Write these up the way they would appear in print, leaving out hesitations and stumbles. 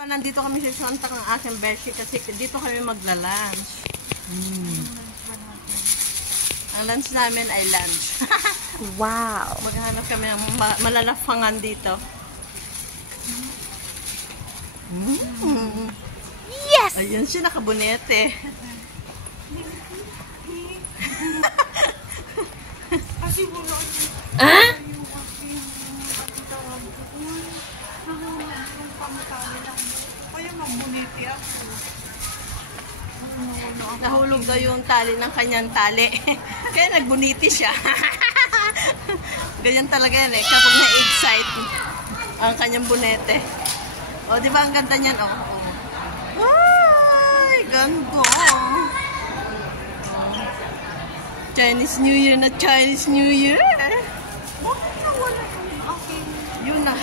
Nandito kami sa Santa ng aking beshi kasi dito kami magla-lunch. Ang lunch namin ay lunch. Wow! Maghahanap kami ng malalafangan dito. Yes! Ayun siya, nakabunete. Ah? Nahulog daw yung tali ng kanyang tali. Kaya nagbuniti siya. Ganyan talaga yan eh. Kapag na-excite ang kanyang bunete. O, di ba ang ganda niyan? Oh. Ay, ganda. Chinese New Year na Chinese New Year. Bakit nawala kami? Okay. Yun na.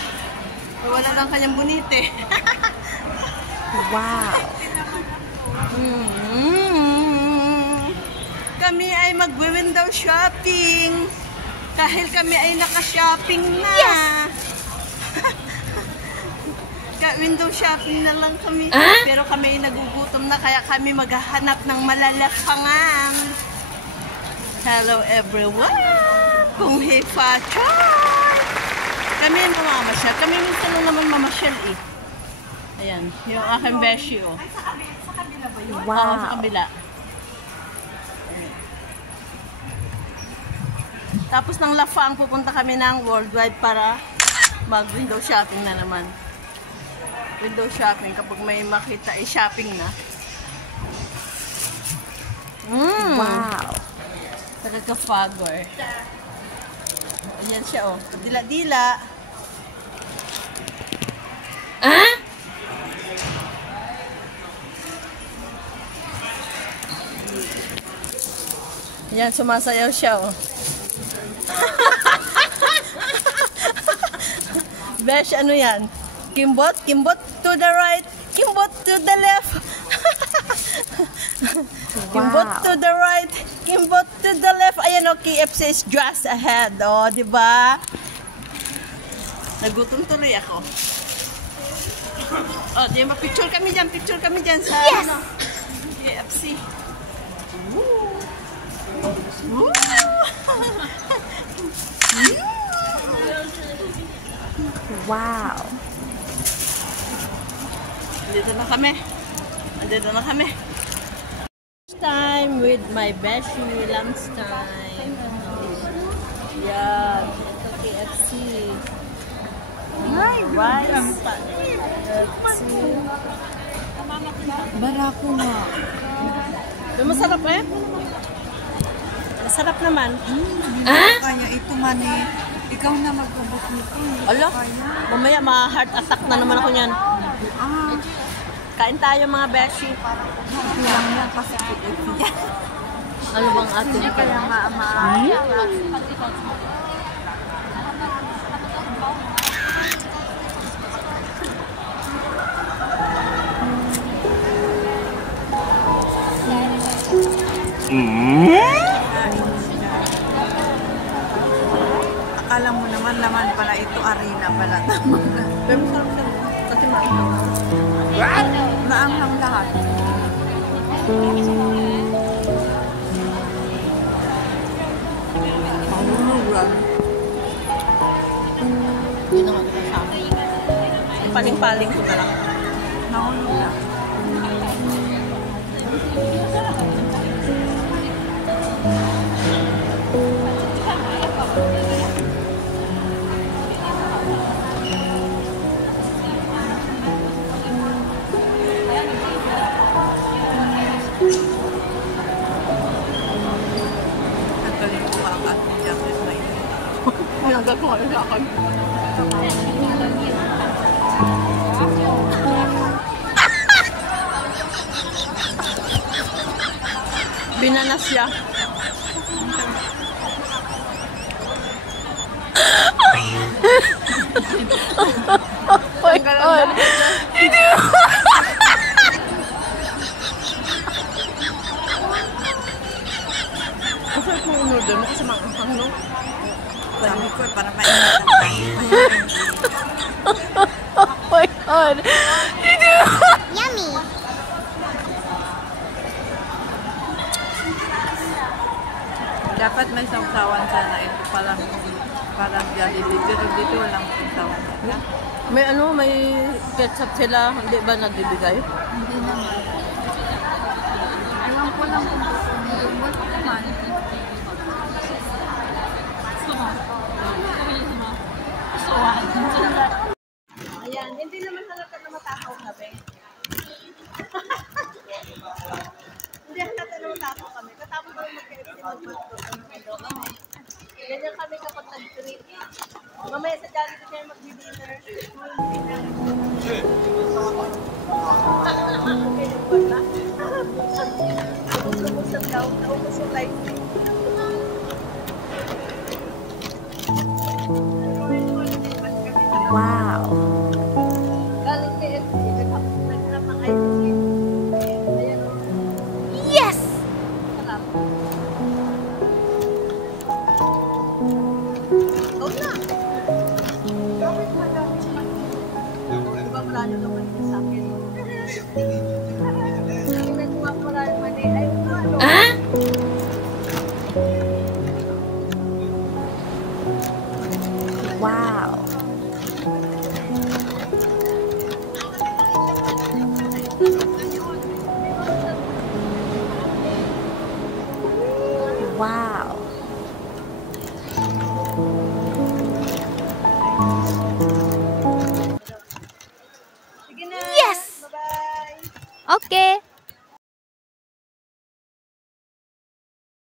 Wala lang kanyang bunite. Wow! Kami ay mag-window shopping. Dahil kami ay naka-shopping na. Yes! Window shopping na lang kami. Pero kami ay nagugutom na kaya kami maghahanap ng malalafangan. Hello everyone! Kung hipa-chay! Kami ay mamamasyal. Kami minsan lang naman mamasyal eh. Ayan, yung aking beshi oh. Ay, sa kabila ba yun? Wow! Oo, sa kabila. Tapos ng Lafang, pupunta kami ng Worldwide para mag-window shopping na naman. Window shopping, kapag may makita ay shopping na. Wow! Tagaka-fagor. Ayan siya oh. Dila-dila. Ah? Ayan, sumasayaw siya oh. Besh, ano yan? Kimbot, kimbot to the right, kimbot to the left. Kimbot to the right, kimbot to the left. Ayan o, KFC is just ahead. O, diba? Nagutom tuloy ako. O, di ba? Picture kami dyan sa yes! ano, KFC. Woo! Woo! Wow! Andito na kami. Andito na kami. Time with my beshi. Lunch time. Yan. Ito KFC. Rice. KFC. Barako nga. Masarap eh. Masarap naman. Kaya ito man eh. Ikaw na mag-ubot nito. Ala, mamaya ma-heart attack na naman ako niyan. Kain tayo mga beshi. Kulang lang kasi ito yan. Ano bang atin? Kaya nga, akala mo naman laman pala ito, arena pala. Pero masarap siya. Kasi maanghang. Maanghang lahat. Pangunugan. Yun ang ano sa akin. Paling-paling ko na lang. Nahulog na. Pinagkat ko kayo sa akin. Binanas siya. Oh my God! Masarap mo in-order mo kasi maanghang, no? Sabi ko, para maingat ang tayo. Oh my God! Yummy. Dapat may sausawan sana. Ito parang Jollibee. Pero dito walang sausawan. May ano, may ketchup sila. Hindi ba nagbibigay? Hindi naman. Ewan ko lang kung wala naman. Ayan, hindi naman halata na matakaw kami. Hindi halata na matakaw kami. Katapos kami mag-KFC, mag-matro kami. Ganyan kami kapag nag-treat. Mamaya sa Jollibee kayo mag-dinner. Ubus-ubus daw. Naubos yung life. Wow. Galing KFC, naghanap ng ice cream. Ayan o, Yes! sarap. Ikaw na. Di ba marami ka man sa akin? Hindi na marami man eh. Ay, ano? Wow.